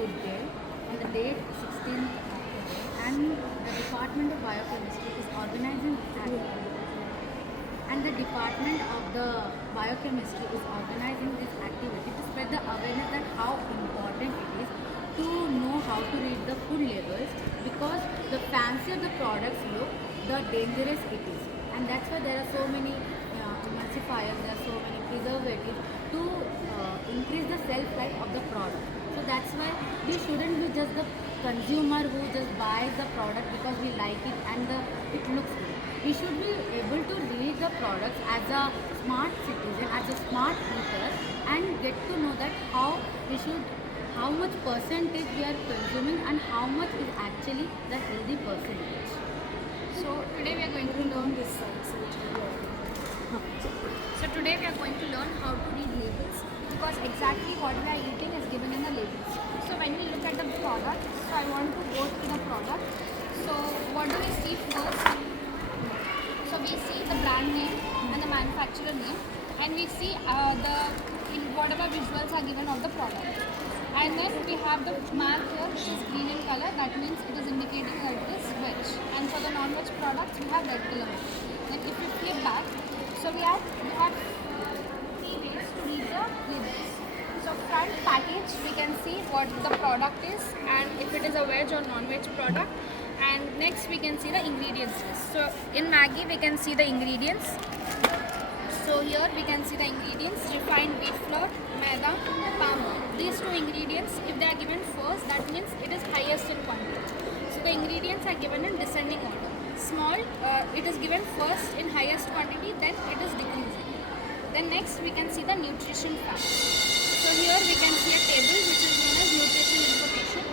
Food Day on the date 16th October, and the Department of Biochemistry is organizing this activity. And the Department of the Biochemistry is organizing this activity to spread the awareness that how important it is to know how to read the food labels, because the fancier the products look, the dangerous it is. And that's why there are so many emulsifiers, there are so many preservatives to increase the shelf life of the product. So that's why we shouldn't be just the consumer who just buys the product because we like it and it looks good. We should be able to read the products as a smart citizen, as a smart eater, and get to know that how much percentage we are consuming and how much is actually the healthy percentage. So today we are going to learn this So today we are going to learn how to read labels, because exactly what we are eating is given in the labels. So when we look at the product, so I want to go to the product. So what do we see first? So we see the brand name and the manufacturer name, and we see whatever visuals are given of the product. And then we have the mark here, which is green in color. That means it is indicating that it is veg. And for the non-veg products, we have red color. Then if we flip back, so we have 3 ways to read the labels. So front package, we can see what the product is and if it is a veg or non-veg product. And next we can see the ingredients list. So in Maggi we can see the ingredients. So here we can see the ingredients: refined wheat flour, maida, palm oil. These 2 ingredients, if they are given first, that means it is highest in quantity. So the ingredients are given in descending order. Small, it is given first in highest quantity, then it is decreasing. Then next we can see the nutrition facts. So here we can see a table which is known as nutrition information.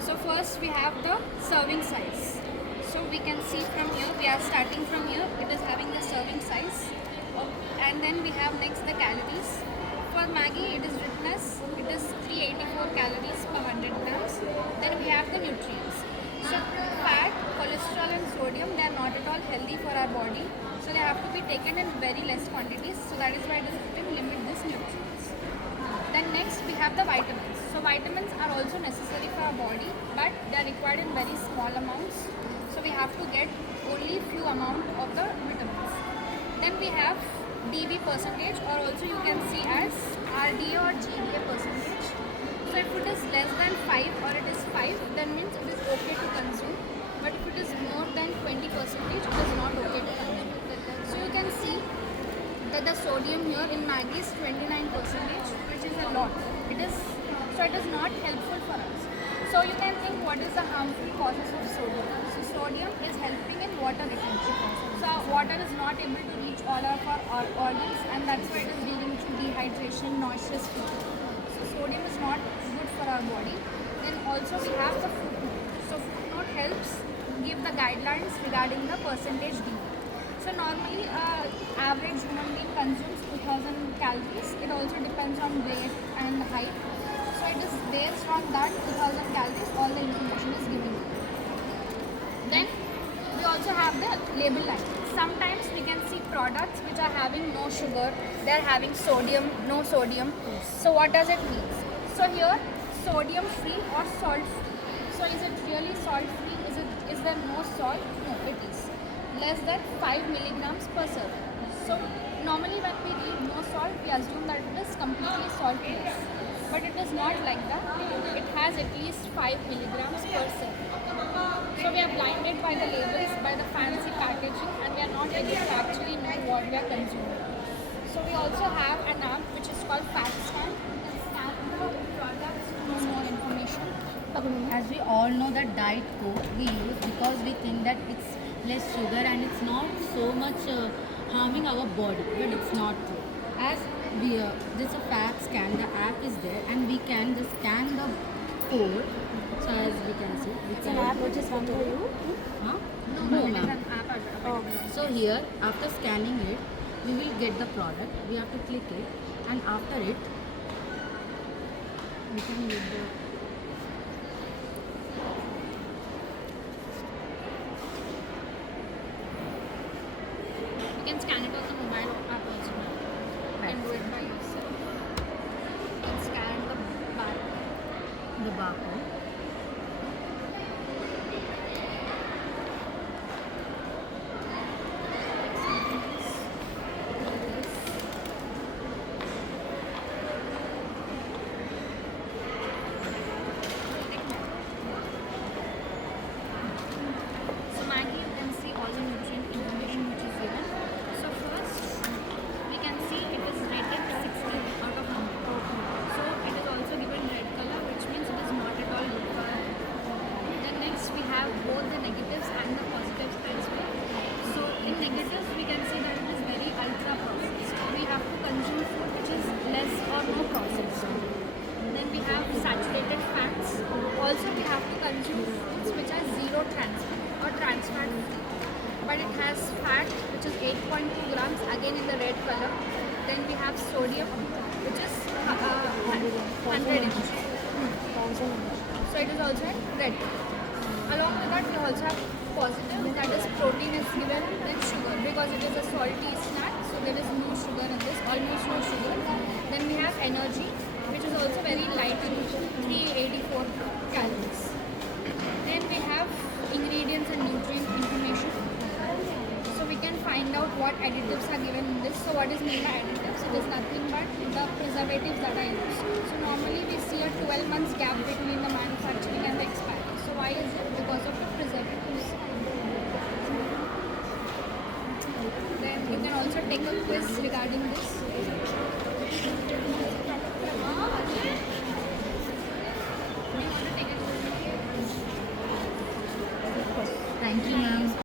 So first we have the serving size. So we can see from here, we are starting from here, it is having the serving size. And then we have next the calories. For Maggi, it is written as it is 384 calories per 100 grams. Then we have the nutrients. So fat, cholesterol and sodium, they are not at all healthy for our body. So they have to be taken in very less quantities. So that is why it is written limit this nutrients. Then next we have the vitamins. So vitamins are also necessary for our body, but they are required in very small amounts. So we have to get only few amount of the vitamins. Then we have DB percentage, or also you can see as RDA or GDA percentage. So if it is less than 5 or it is 5, then means it is okay to consume. But if it is more than 20%, it is not okay to consume. So you can see that the sodium here in Maggi is 29%, which is a lot. It is not helpful for us. So you can think, what is the harmful causes of sodium? So sodium is helping in water retention. So water is not able to reach all of our organs, and that's why it is leading to dehydration, nauseous feeling. So sodium is not good for our body. Then also we have the footnote. So footnote helps give the guidelines regarding the percentage DB. So normally average human being consumes 2000 calories. It also depends on weight and height. So it is based on that 2000 calories, all the information is given. Then we also have the label line. Sometimes we can see products which are having no sugar, they are having sodium, no sodium. So what does it mean? So here, sodium free or salt free. So is it really salt free? Is there no salt? No, it is. Less than 5 milligrams per serving. So normally when we read no salt, we assume that it is completely saltless. But it is not like that. It has at least 5 milligrams per serving. So we are blinded by the labels, by the fancy packaging, and we are not able to actually know what we are consuming. So we also have an app which is called FatScan. You can scan the products to know more information. As we all know that Diet Coke we use because we think that it's less sugar and it's not so much harming our body, but it's not true. As we there's a fat scan, the app is there and we can just scan the code. So as we can see, It's an app which is one for you. Huh? No, it is ma'am. an app available. Oh. So here, after scanning it, we will get the product. We have to click it, and after it, we can get the. You can scan it on the mobile app also. You can do it by yourself. You can scan the barcode. the barcode. So Maggie, you can see all the nutrient information which is given. So first, we can see it is rated 16 out of 100. So it is also given red color, which means it is not at all good for our health. Then next we have both the negatives and the positives as well. So in negatives, we can see that it is very ultra processed. We have to consume food which is less or no processed. Then we have saturated fats. Also, we have to consume foods which are zero trans fat or trans fat free. But it has fat which is 8.2 grams, again in the red color. Then we have sodium which is 100 mg. So it is also in red. Along with that, we also have positive, that is protein is given, then sugar, because it is a salty snack, so there is no sugar in this, almost no sugar. Then we have energy, which is also very light in 384 calories. Then we have ingredients and nutrient information. So we can find out what additives are given in this. So what is meant by additives? It is nothing but the preservatives that are used. So normally we see a 12 months gap between the manufacturing and the expiry. So why is it? Because of the preservatives. Then you can also take a quiz regarding this.